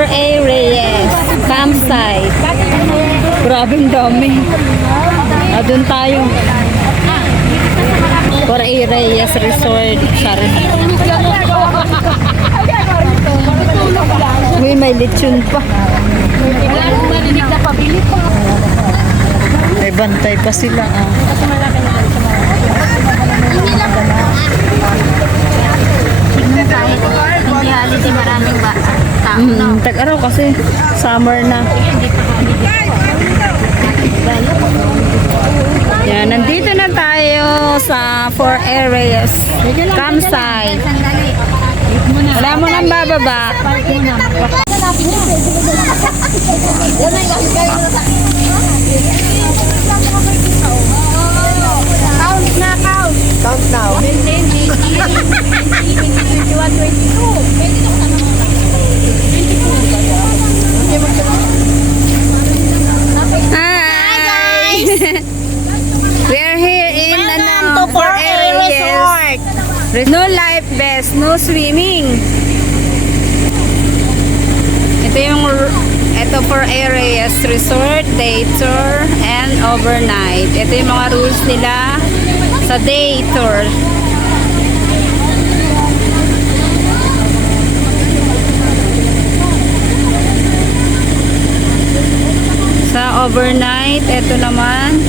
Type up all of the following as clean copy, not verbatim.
4A Reyes campsite. Grabing dami. Doon tayo. 4A Reyes Resort. Sorry. May lechon pa. May bantay pa sila. Kahit hindi holiday, maraming tao na. Tag-araw kasi summer na. Yan, nandito na tayo sa 4 areas campsite. Wala mo nang bababa. Count now. 22. Hi guys. We are here in Welcome to 4A Resort. No life vest, no swimming. Ito 4A Reyes Resort, day tour and overnight. Ito yung mga rules nila sa day tour. Sa overnight, ito naman.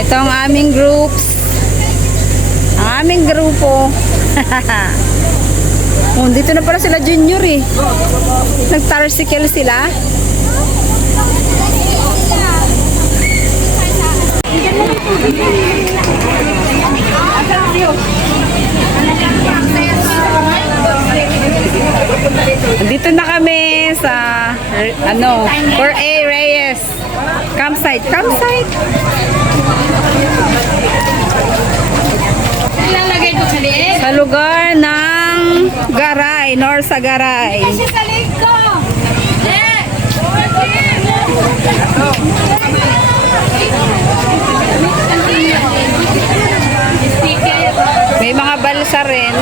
Ito ang aming groups. Ang aming grupo. Oh, dito na pala sila junior eh. Nag-tarsicle sila. Dito na kami sa 4A Reyes campsite. Sa lugar ng Garay, North Garay. May mga balsa rin.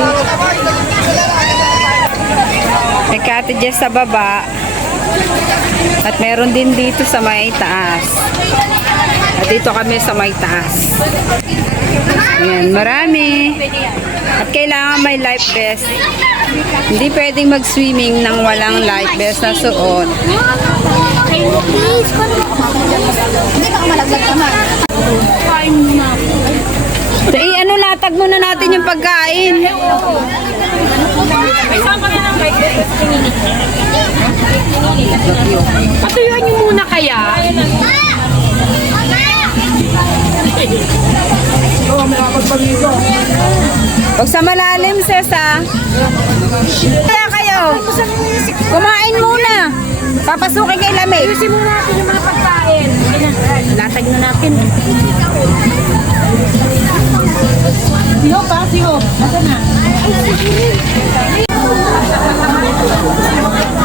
May cottages sa baba. At meron din dito sa may taas. At dito kami sa may taas. Ayan, marami. At kailangan may life vest. Hindi pwedeng mag-swimming nang walang life vest na suot. Hindi baka malaglag naman. So, ano, latag muna natin yung pagkain. Patuyuan niyo muna kaya. Huwag sa malalim, Sesa. Kaya kayo, kumain muna. Papasukin kay lamig. Ayusin muna natin yung mga pagkain. Latag na natin. Siyo pa, siyo. Asa na?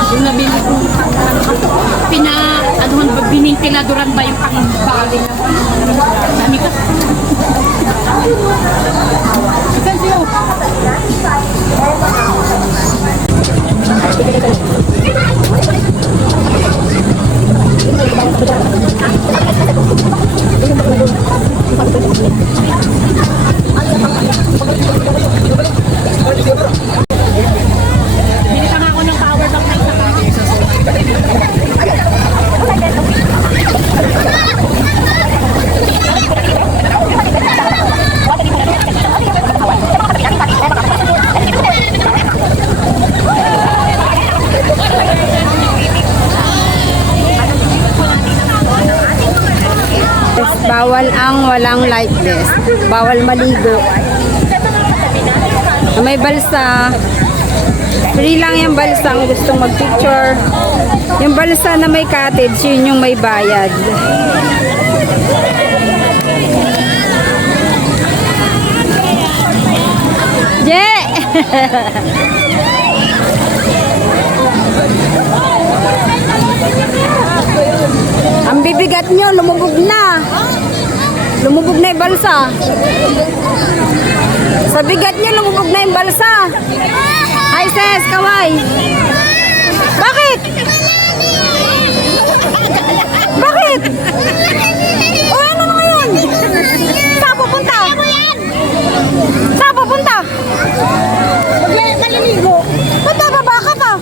Yung nabili ko, binintinaduran ba yung pang-bali na? Dami ka. Saan siyo? Binita nga ako ng power bank na isa. Bawal ang walang life vest. Bawal maligo. May balsa. Free lang yung balsa ang gustong mag-picture. Yung balsa na may cottage, yun yung may bayad. Yeah! Ang bibigat nyo, lumubog na. Lumubog na yung balsa. Sa bigat niya, lumubog na yung balsa. Hi, sis, kaway. Bakit? Bakit? O, ano na ngayon? Saan pupunta? Saan pupunta? Maliligo. Ba't bababa ka pa?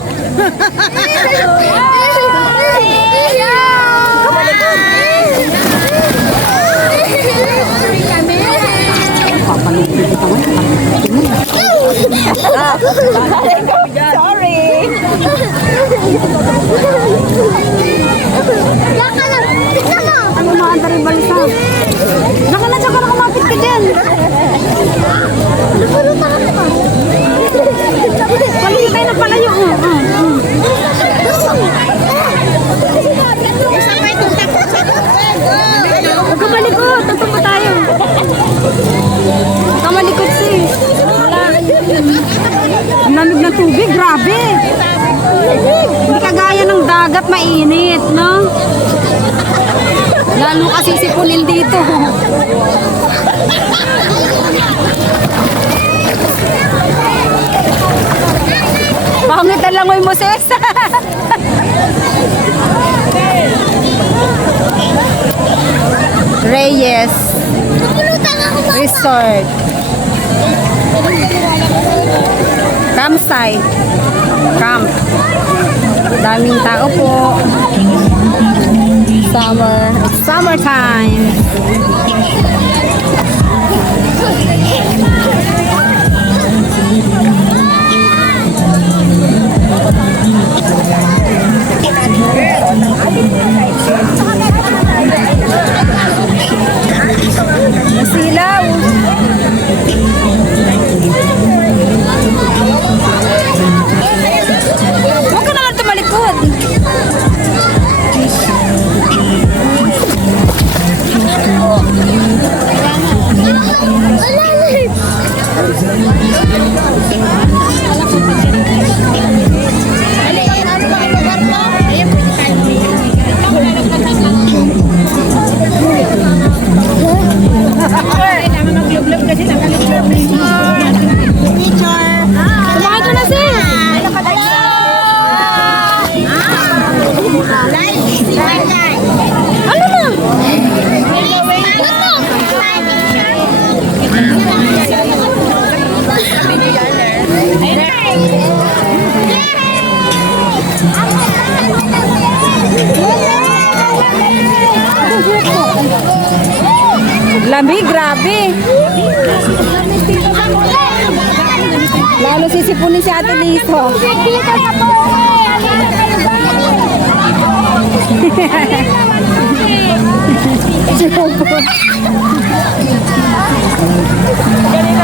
Sorry. Laka lang. Tignan mo. Ano maanda rin balsa? Naka na, tsaka nakamapit ka dyan. Napurutan ka pa. Paligid tayo ng palayo. Huwag ka malikot. Tatong pa tayo. Huwag ka malikot, sis. Ang lamig ng tubig. Grabe. Hindi kagaya ng dagat. Mainit, no? Lalo kasi sipunin dito. Pangit ang langoy mo, sis. Reyes Resort. Campsite. Camp. Daming tao po. Summer. It's summertime. Masilaw. Huwag ka naman tumalikod. Kumain ka na, sis. Ano na? Lamig, grabe. Lalo sisipunin si Ate Liso.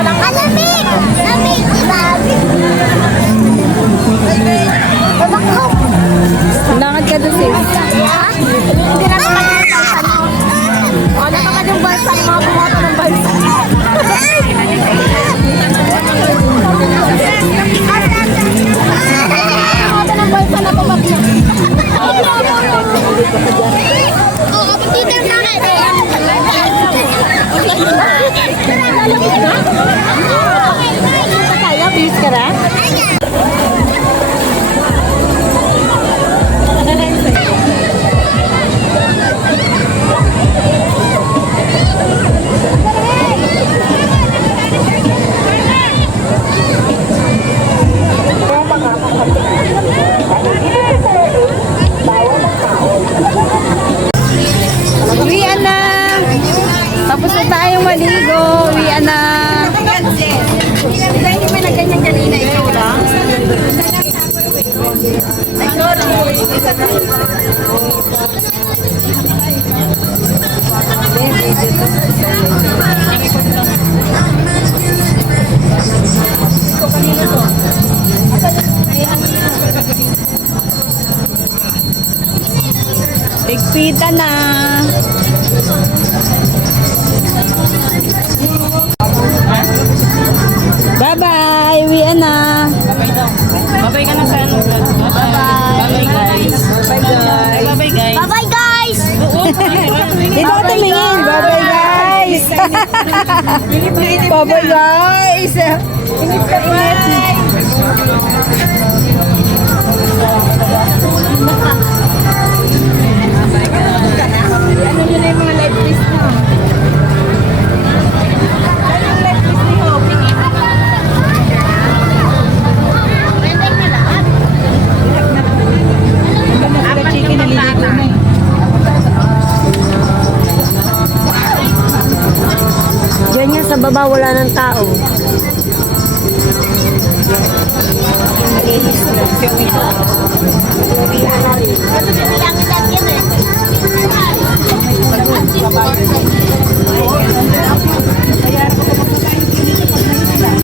Malamig! Lamig! Lakad ka doon, sis. Hindi na naman yung balsa mo. O, naman yung balsa mo. Mga bumoto ng balsa. Bumoto ng balsa na tumakbo. Oo, dito na Kaya, please ka na? Uwian na! Tapos na tayong maligo. Uwian na! Hindi mo na ganyan kanina, ikaw lang. Ligpita na! Bye-bye! Uwian na! Babay ka na sa ano. Bye-bye guys. Bye-bye guys. Bye-bye, guys! Dito ka tumingin! Bye-bye guys! Baba guys! Init ka pa. Ano nyo na yung mga live quiz nyo? Ano yung live quiz ni Hopi? Apat chicken naliligo na eh. Diyan nga sa baba wala ng tao. Malinis na.